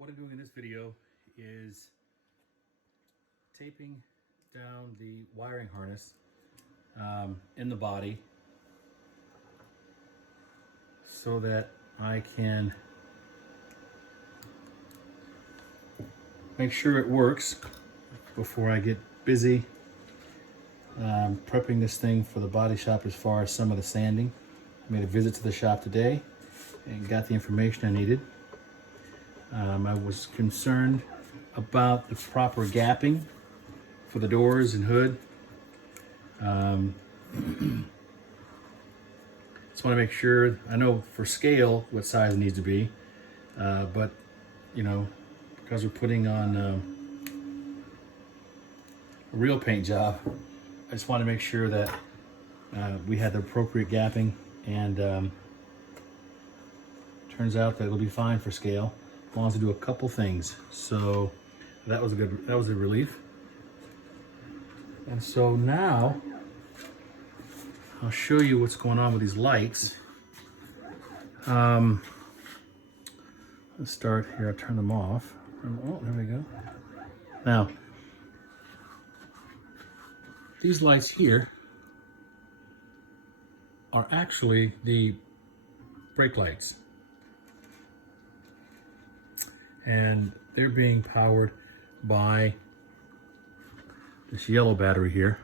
What I'm doing in this video is taping down the wiring harness in the body so that I can make sure it works before I get busy prepping this thing for the body shop as far as some of the sanding. I made a visit to the shop today and got the information I needed. I was concerned about the proper gapping for the doors and hood. Just want to make sure, I know for scale what size it needs to be, but you know, because we're putting on a real paint job, I just want to make sure that we had the appropriate gapping, and turns out that it'll be fine for scale as long as I do a couple things. So that was a relief. And so now I'll show you what's going on with these lights. Let's start here. I'll turn them off. Oh, there we go. Now, these lights here are actually the brake lights. And they're being powered by this yellow battery here.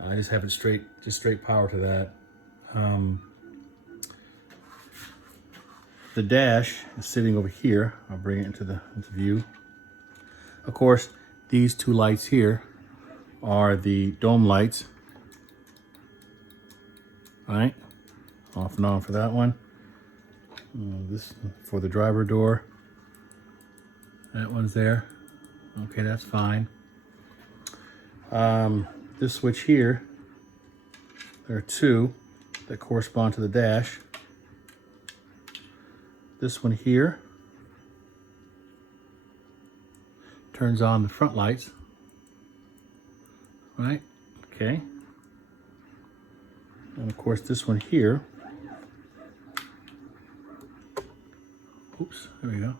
I just have it straight power to that. The dash is sitting over here. I'll bring it into view. Of course, these two lights here are the dome lights. All right, off and on for that one. This for the driver door. That one's there. Okay, that's fine. This switch here, there are two that correspond to the dash. This one here turns on the front lights. Right? Okay. And of course this one here, oops, there we go,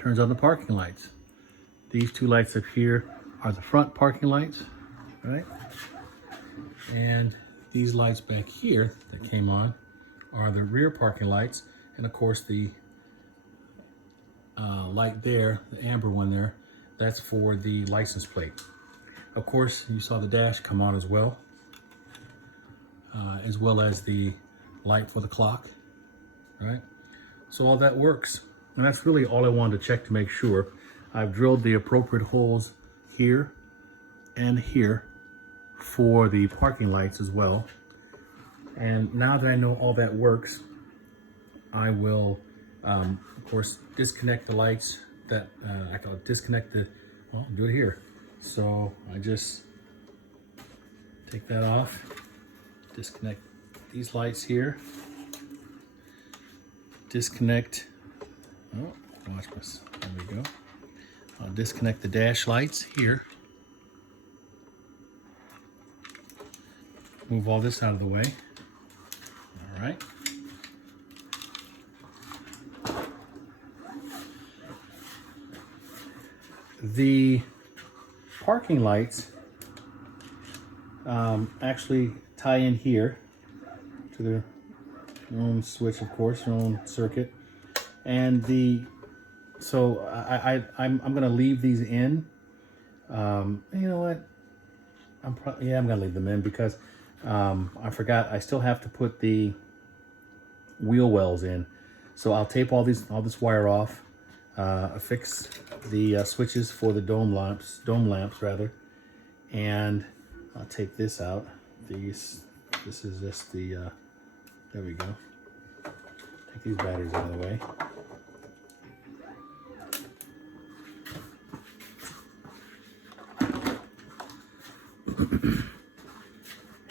turns on the parking lights. These two lights up here are the front parking lights, right? And these lights back here that came on are the rear parking lights. And of course the light there, the amber one there, that's for the license plate. Of course, you saw the dash come on as well as the light for the clock, right? So all that works. And that's really all I wanted to check to make sure. I've drilled the appropriate holes here and here for the parking lights as well. And now that I know all that works, I will, of course, disconnect the lights that I can disconnect well, do it here. So I just take that off, disconnect these lights here, disconnect, oh, watch this, there we go. I'll disconnect the dash lights here. Move all this out of the way. All right. The parking lights actually tie in here to their own switch, of course, their own circuit. And so I'm gonna leave these in. You know what? I'm gonna leave them in because I forgot I still have to put the wheel wells in. So I'll tape all this wire off, affix the switches for the dome lamps rather, and I'll take this out. This is just the there we go. Take these batteries out of the way.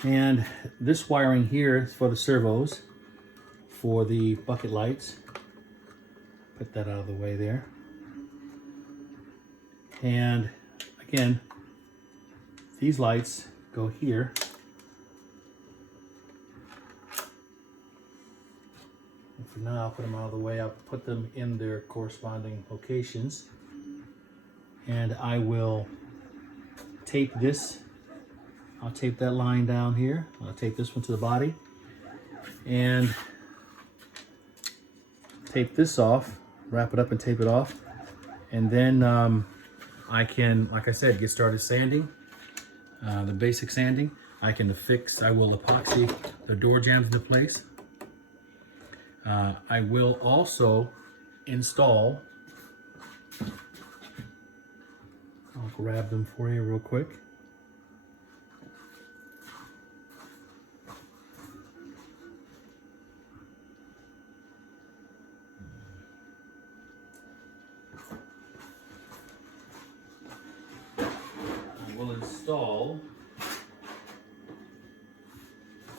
And this wiring here is for the servos, for the bucket lights. Put that out of the way there. And again, these lights go here. for now, I'll put them out of the way. I'll put them in their corresponding locations. And I will tape this. I'll tape that line down here. I'll tape this one to the body. And tape this off. Wrap it up and tape it off. And then I can, like I said, get started sanding. The basic sanding. I will epoxy the door jambs into place. I will also install, I'll grab them for you real quick. I will install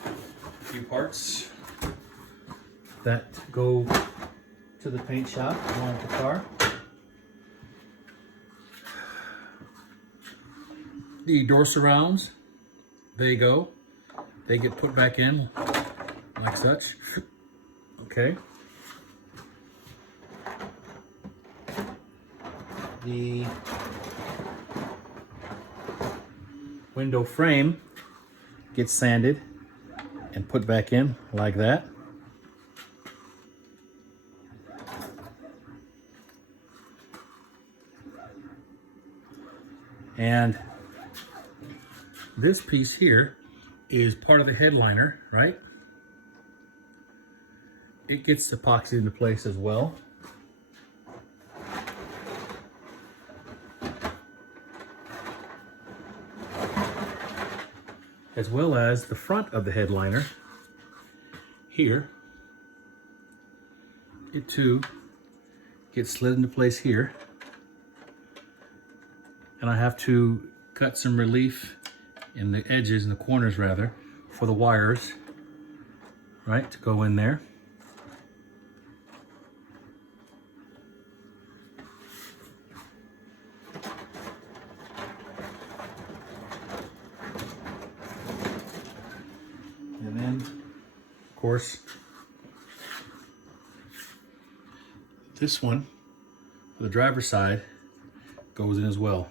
a few parts that go to the paint shop along with the car. The door surrounds, they go. They get put back in like such. Okay. The window frame gets sanded and put back in like that. And this piece here is part of the headliner, right? It gets epoxied into place as well. As well as the front of the headliner here. It too gets slid into place here. And I have to cut some relief in the edges, in the corners rather, for the wires, right, to go in there. And then, of course, this one, for the driver's side, goes in as well.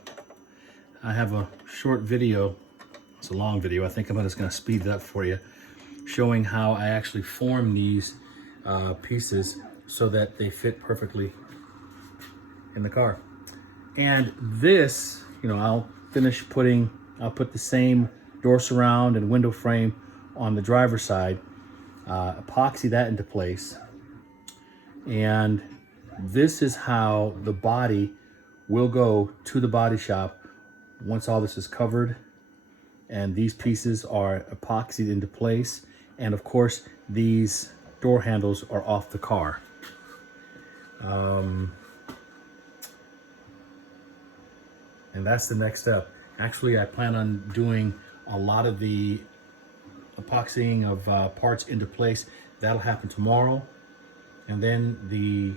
I have a short video, it's a long video, I think I'm just going to speed it up for you, showing how I actually form these pieces so that they fit perfectly in the car. And this, you know, I'll put the same door surround and window frame on the driver's side, epoxy that into place, and this is how the body will go to the body shop once all this is covered and these pieces are epoxied into place. And of course, these door handles are off the car. And that's the next step. Actually, I plan on doing a lot of the epoxying of parts into place. That'll happen tomorrow. And then the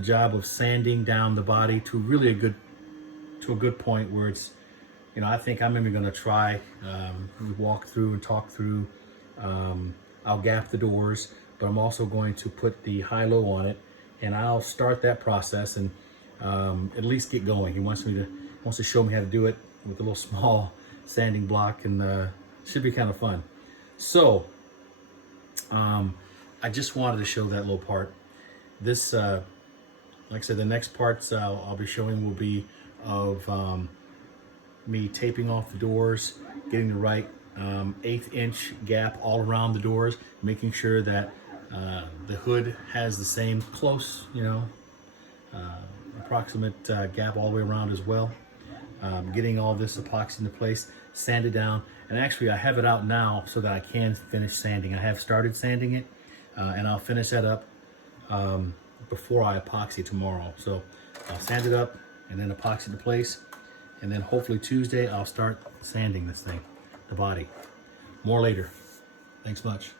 job of sanding down the body to really a good point where it's, you know, I think I'm even going to try walk through and talk through. I'll gap the doors, but I'm also going to put the high-low on it, and I'll start that process and at least get going. He wants to show me how to do it with a little small sanding block, and should be kind of fun. So I just wanted to show that little part. This, like I said, the next parts I'll be showing will be of me taping off the doors, getting the right 1/8 inch gap all around the doors, making sure that the hood has the same close, you know, approximate gap all the way around as well. Getting all this epoxy into place, sanded down, and actually I have it out now so that I can finish sanding. I have started sanding it, and I'll finish that up before I epoxy tomorrow. So I'll sand it up and then epoxy into place, and then hopefully Tuesday I'll start sanding this thing, the body. More later. Thanks much.